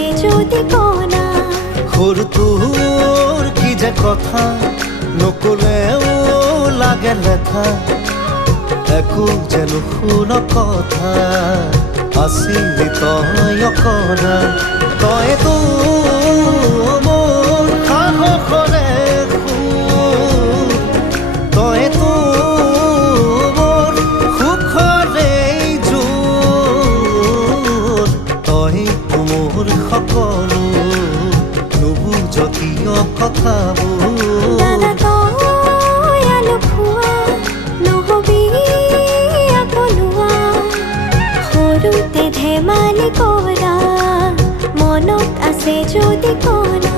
আছে যদি কনা সৰু তোৰ কি যে কথা নকলেও লাগে লেখা একো যেন শুন কথা আছিলি তই অকৰা তইতো মোৰ সাহসৰে তইতো মোৰ সুখৰে জোৰ তই মোৰ সকলো নুবুজ কিয় কথাবোৰ দাদা তই আলুখুৱা নহবি আকলুৱা সৰুতে ধেমালি কৰা মনত আছে যদি কনা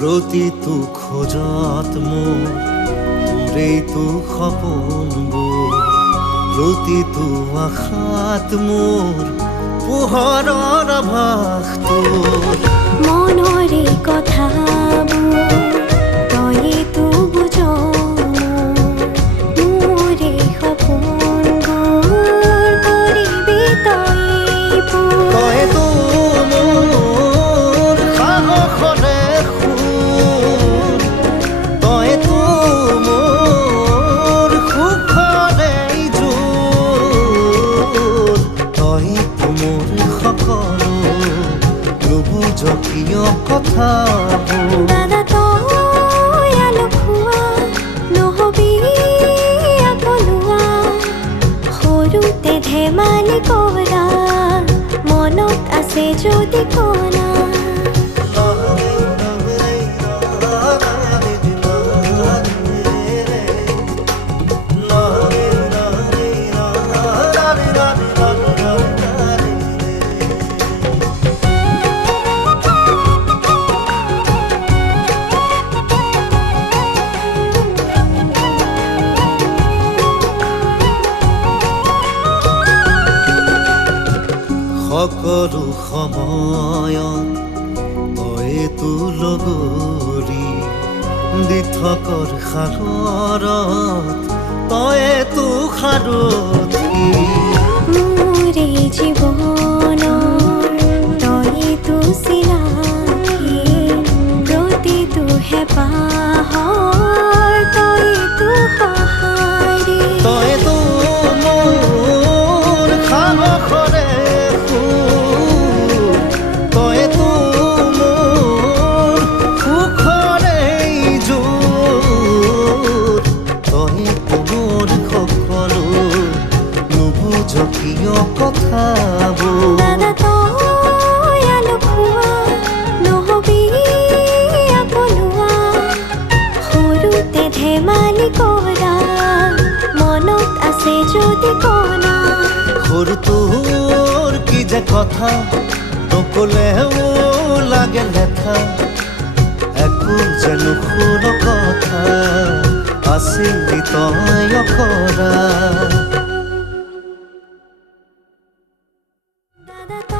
প্ৰতিটো খোজত মোৰ তোৰেইটো সপোনবোৰ প্ৰতিটো আশাত মোৰ পোহৰৰ আভাস তোৰ মনৰে কথাবোৰ তইতো বুজ মোৰে সপোনবোৰ কৰিবি তই তইতো মোৰ সাহসৰে তইতো মোৰ সুখৰে জোৰ তইতো মোৰ সকলো নুবুজ কিয় কথাবোৰ দাদা তই আলুখুৱা নহবি আকলুৱা সৰুতে ধেমালি কৰা মনত আছে যদি কনা সকলো সময়ত তইতো লগৰী দিঠকৰ সাগৰত তইতো সাৰথী মোৰে জীৱনৰ তইতো চিনাকি প্ৰতিটো হেঁপাহৰ তইতো সঁহাৰি তইতো মোৰ সাহসৰে তইতো মোৰ সুখৰে জোৰ তইতো মোৰ সকলো নুবুজ কিয় কথাবোৰ দাদা তই আলুখুৱা নহবি আকলুৱা সৰুতে ধেমালি কৰা মনত আছে যদি কনা সৰু তোৰ কি যে কথা নকলেও লাগে লেখা একো যেন শুন কথা আছিলি তই অকৰা